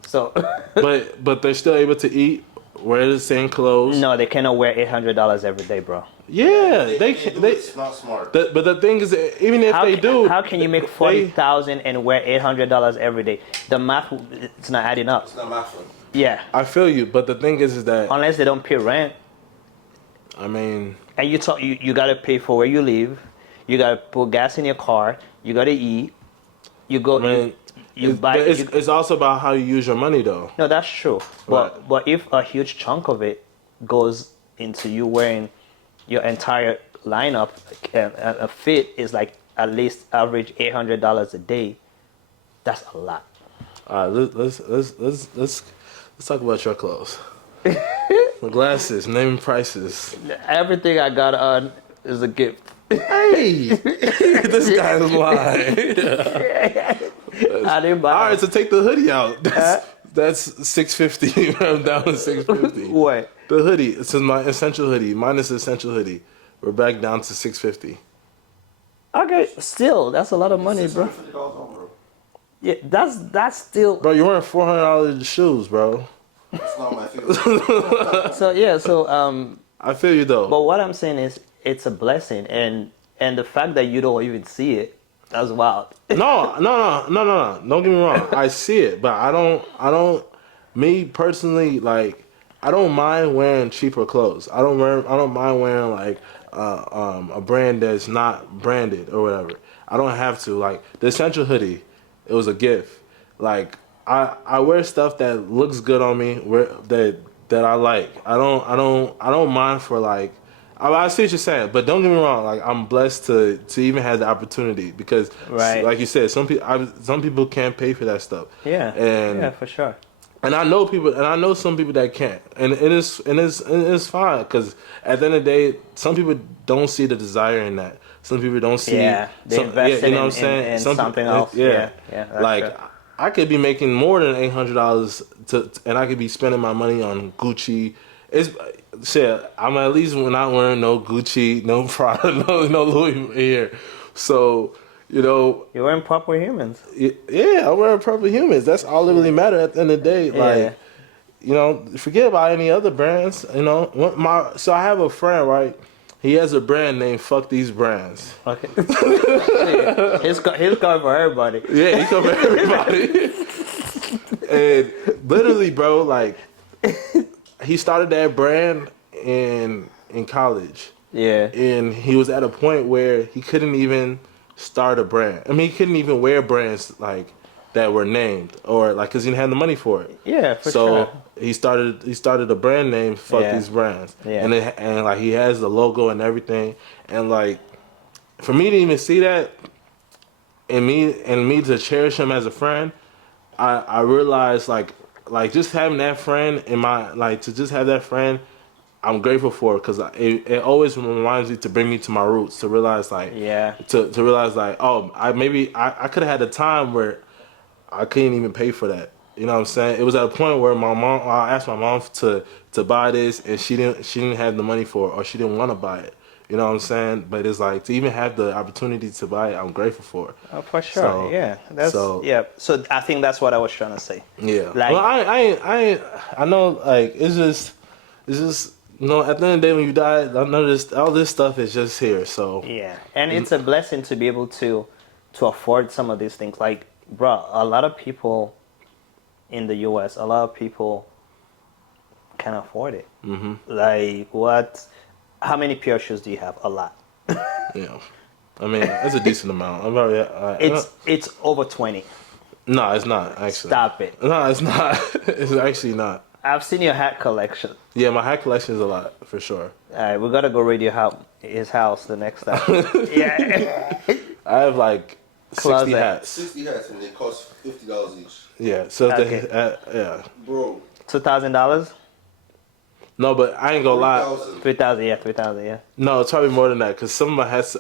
So, but they're still able to eat, wear the same clothes. no, they cannot wear $800 every day, bro. Yeah, It's not smart. But the thing is, even if they do, how can you make 40,000 and wear $800 every day? The math, it's not adding up. It's not my fault. Yeah, I feel you. But the thing is that unless they don't pay rent, I mean, and you gotta pay for where you live, you gotta put gas in your car, you gotta eat, you go. I mean, it's also about how you use your money, though. No, that's true. But if a huge chunk of it goes into you wearing your entire lineup, a fit is like at least average $800 a day. That's a lot. All right, let's talk about your clothes. My glasses, name prices. Everything I got on is a gift. Hey, this guy is lying. I didn't buy. All right, so take the hoodie out. That's $650. I'm down to $650. What? The hoodie. It's my essential hoodie. Minus the essential hoodie. We're back down to $650. Okay, still, that's a lot of money, bro. $50 on, bro. Yeah, that's still. Bro, you're wearing $400 shoes, bro. It's not my field. So I feel you though. but what I'm saying is, it's a blessing, and the fact that you don't even see it, that's wild. No. Don't get me wrong. I see it, but I don't. Me personally, like, I don't mind wearing cheaper clothes. I don't mind wearing like a brand that's not branded or whatever. I don't have to. Like the essential hoodie, it was a gift. Like I wear stuff that looks good on me, that I like. I don't mind for like. I see what you're saying, but don't get me wrong. Like I'm blessed to even have the opportunity because, Right. like you said, some people can't pay for that stuff. Yeah, and yeah, for sure. And I know people, and I know some people that can't, and it's fine because at the end of the day, some people don't see the desire in that. Some people don't see. Yeah, they invest you know what I'm saying? in Some something people, else. Yeah, that's like true. I could be making more than $800 and I could be spending my money on Gucci. It's shit. I'm at least not wearing no Gucci, no Prada, no Louis here. So. You know, You're wearing proper humans. Yeah, I'm wearing Purple Humans. That's all that really matter at the end of the day. Like, you know, forget about any other brands. You know, so I have a friend, right? He has a brand named Fuck These Brands. Okay. He's going for everybody. Yeah, he's coming for everybody. And literally, bro, like, he started that brand in college. Yeah. And he was at a point where he couldn't even start a brand. I mean, he couldn't even wear brands like that were named or like because he didn't have the money for it. Yeah, for so sure. he started a brand name. Fuck These Brands. Yeah. And like he has the logo and everything. And like for me to even see that and me to cherish him as a friend, I realized like just having that friend in my like to just have that friend. I'm grateful for it because it always reminds me to bring me to my roots, to realize like to realize like I could have had a time where I couldn't even pay for that. You know what I'm saying? It was at a point where I asked my mom to buy this and she didn't have the money for it or she didn't want to buy it. You know what I'm saying? But it's like to even have the opportunity to buy it, I'm grateful for it. Oh, for sure. So I think that's what I was trying to say. Yeah. Like, well, I know like it's just. You know, at the end of the day, when you die, all this stuff is just here. So yeah, and it's a blessing to be able to to afford some of these things. Like, bro, a lot of people in the U.S., a lot of people can afford it. Mm-hmm. Like, what? How many pair of shoes do you have? A lot. Yeah. I mean, it's a decent amount. I'm very, It's over 20. no, it's not actually. Stop it. No, it's not. It's actually not. I've seen your hat collection. Yeah, my hat collection is a lot for sure. All right, we gotta go raid his house the next time. Yeah. I have like 60 Closet. hats. 60 hats and they cost $50 each. Yeah. So if Okay. yeah. Bro. $2,000. No, but I ain't gonna lie. 3,000. 3,000. Yeah, 3,000. Yeah. No, it's probably more than that because some of my hats.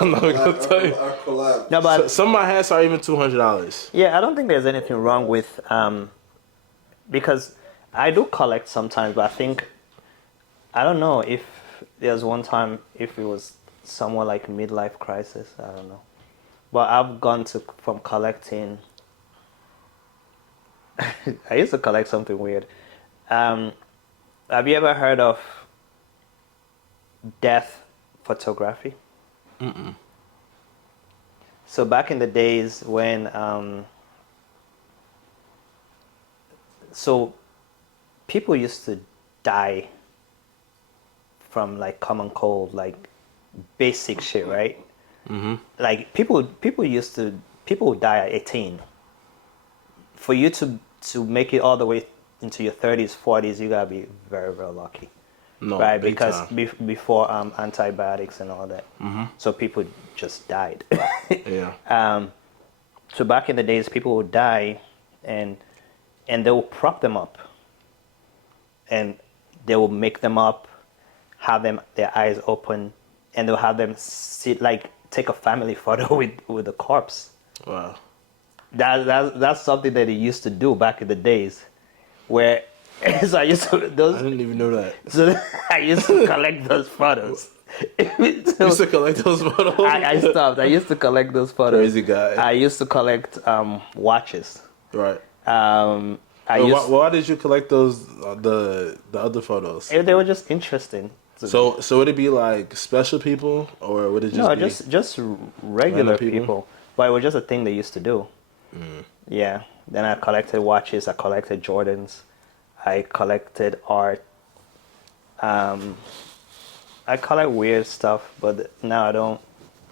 I'm not gonna tell you. Our collab. No, but Some of my hats are even $200. yeah, I don't think there's anything wrong with because I do collect sometimes, but I don't know if there's one time if it was somewhat like midlife crisis. I don't know, but I've gone from collecting. I used to collect something weird. Have you ever heard of death photography? Mm-mm. So back in the days when so people used to die from like common cold, like basic shit, right? Mm-hmm. Like people would die at 18. For you to make it all the way into your 30s, 40s, you gotta be very, very lucky. No, right? big Because time. before antibiotics and all that, so people just died. Yeah. So back in the days, people would die, and they will prop them up, and they will make them up, have them their eyes open, and they'll have them sit like take a family photo with the corpse. Wow. That's something that they used to do back in the days, where so I used to I didn't even know that. So I used to collect those photos. You used to collect those photos? I stopped. I used to collect those photos. Crazy guy. I used to collect watches. Right. Why did you collect those the other photos? They were just interesting. So would it be like special people or would it just be just regular people? people? But it was just a thing they used to do. Yeah. Then I collected watches. I collected Jordans. I collected art. I collect weird stuff, but now I don't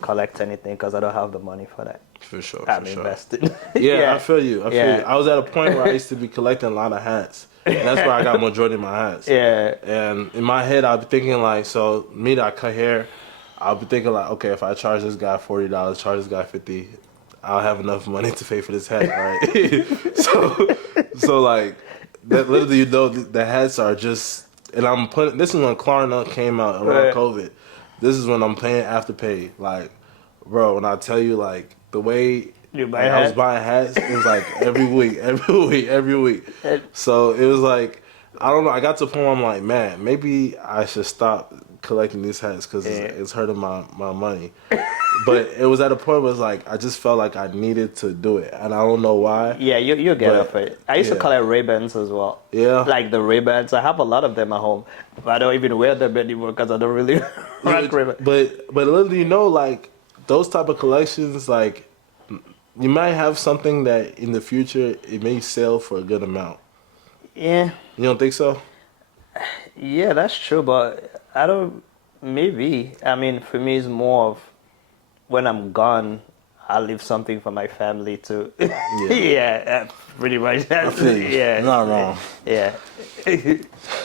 collect anything because I don't have the money for that. For sure. I'm for sure. invested. Yeah, I feel you. I feel Yeah. you. I was at a point where I used to be collecting a lot of hats. And that's where I got majority of my hats. Yeah. And in my head, I'd be thinking like, so me that I cut hair, I'll be thinking like, okay, if I charge this guy $40, charge this guy $50, I'll have enough money to pay for this hat, right? so like, that literally, you know, the hats are just, and I'm putting, this is when Klarna came out around Right. COVID. This is when I'm paying Afterpay. Like, bro, when I tell you, like, the way You buy I was hats? buying hats, it was like every week. So it was like, I don't know, I got to the point where I'm like, man, maybe I should stop collecting these hats because it's hurting my money. But it was at a point where it's like, I just felt like I needed to do it. And I don't know why. Yeah, you get But, up for it. I used to yeah. collect Ray-Bans as well. Yeah. Like the Ray-Bans. I have a lot of them at home. But I don't even wear them anymore because I don't really rock Ray-Bans. But little do you know, like, those type of collections, like, you might have something that in the future, it may sell for a good amount. Yeah. You don't think so? Yeah, that's true. But I don't... Maybe. I mean, for me, it's more of when I'm gone, I'll leave something for my family to... Yeah, pretty much. I feel you. Yeah. Not wrong. Yeah.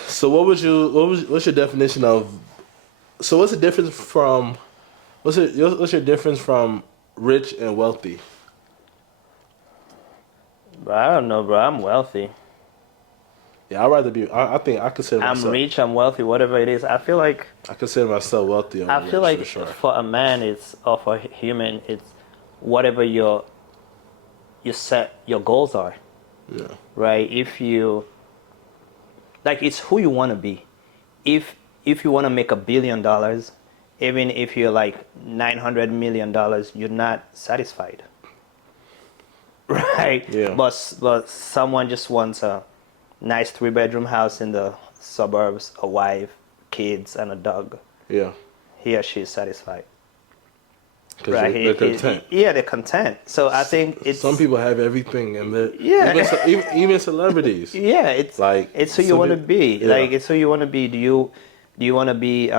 So what's your definition of, so what's the difference from, what's your difference from rich and wealthy? But I don't know, bro. I'm wealthy. Yeah, I'd rather be, I think I consider I'm myself. rich, I'm wealthy, whatever it is. I feel like I consider myself wealthy. I feel like for sure. for a man, it's or for a human, it's whatever you set your goals are. Yeah. Right? If you like, it's who you want to be. If you want to make $1 billion, even if you're like $900 million, you're not satisfied. Right? Yeah. But someone just wants a nice 3-bedroom house in the suburbs, a wife, kids, and a dog. Yeah. He or she is satisfied. Because Right. they're content. Yeah, they're content. So I think it's Some people have everything, and Yeah. even celebrities. yeah, it's Like, it's who you some want to peop- be. yeah. Like it's who you want to be. Do you want to be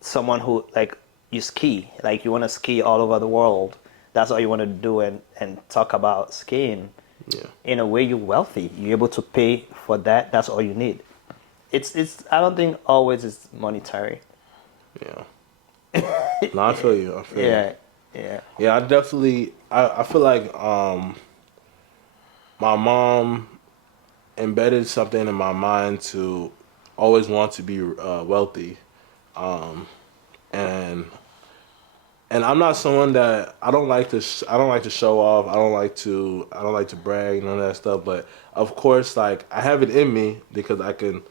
someone who like you ski? Like you want to ski all over the world. That's all you want to do and talk about skiing. Yeah. In a way, you're wealthy. You're able to pay for that. That's all you need. It's. I don't think always it's monetary. Yeah. No, I feel you. Yeah. Yeah. Yeah, I definitely. I feel like my mom embedded something in my mind to always want to be wealthy, and I'm not someone that I don't like to show off. I don't like to brag, none of that stuff. But of course, like I have it in me because I can.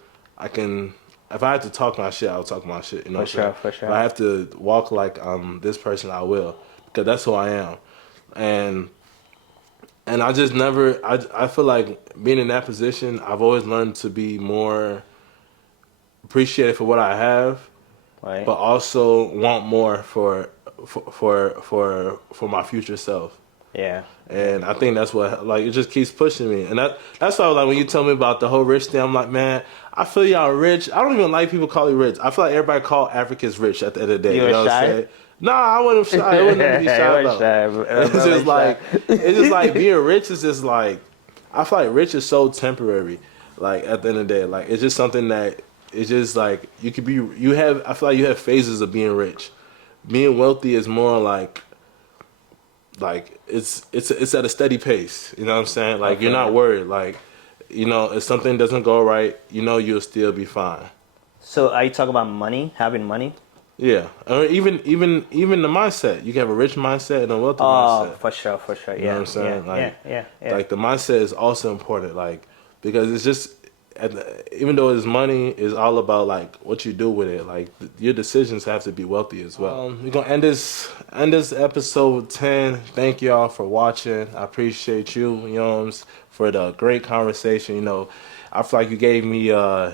If I have to talk my shit, I'll talk my shit. You know, For sure. If I have to walk like this person, I will, because that's who I am, and I just never. I feel like being in that position, I've always learned to be more appreciated for what I have, Right. but also want more for my future self. Yeah. And I think that's what, like, it just keeps pushing me. And that's why, like, when you tell me about the whole rich thing, I'm like, man, I feel y'all rich. I don't even like people call you rich. I feel like everybody call Africans rich at the end of the day. You You know what shy? I'm saying? Nah, I wouldn't shy. I wouldn't never be shy about. It's just like being rich is just like, I feel like rich is so temporary. Like at the end of the day, like it's just something that it's just like I feel like you have phases of being rich. Being wealthy is more like it's at a steady pace. You know what I'm saying? Like you're not worried. Like, you know, if something doesn't go right, you know you'll still be fine. So are you talking about money, having money? Yeah, or even the mindset. You can have a rich mindset and a wealthy mindset. For sure. Yeah. You know what I'm saying? Yeah. Like the mindset is also important. Like because it's just even though it's money, it's all about like what you do with it. Like your decisions have to be wealthy as well. We're gonna end this episode 10. Thank y'all for watching. I appreciate you, Yoms, for the great conversation. You know, I feel like you gave me a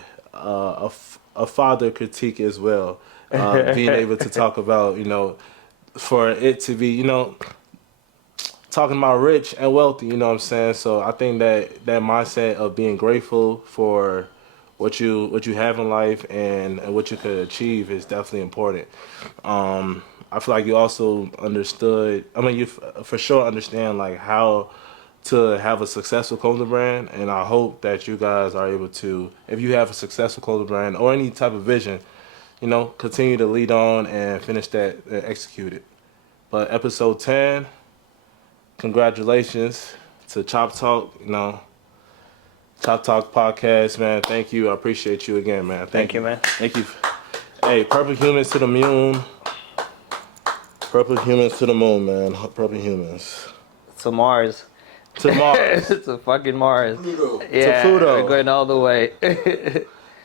father critique as well. Being able to talk about, you know, for it to be, you know, talking about rich and wealthy, you know what I'm saying? So I think that mindset of being grateful for what you have in life and what you could achieve is definitely important. I feel like you also understood, I mean, you for sure understand like how to have a successful clothing brand, and I hope that you guys are able to, if you have a successful clothing brand or any type of vision, you know, continue to lead on and finish that and execute it. But episode 10, congratulations to ChopTalk, you know, ChopTalk podcast, man. Thank you. I appreciate you again, man. Thank you, man. Thank you. Hey, Purple Humans to the moon. Purple Humans to the moon, man. Purple Humans. To Mars. To Mars. To fucking Mars. Pluto. Yeah, To Pluto. we're going all the way.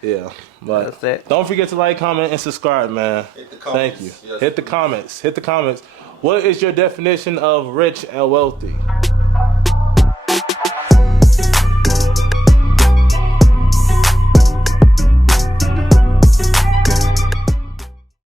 Yeah, but That's it. don't forget to like, comment, and subscribe, man. Hit the Thank comments. you. Yes, Hit the please. comments. Hit the comments. What is your definition of rich and wealthy?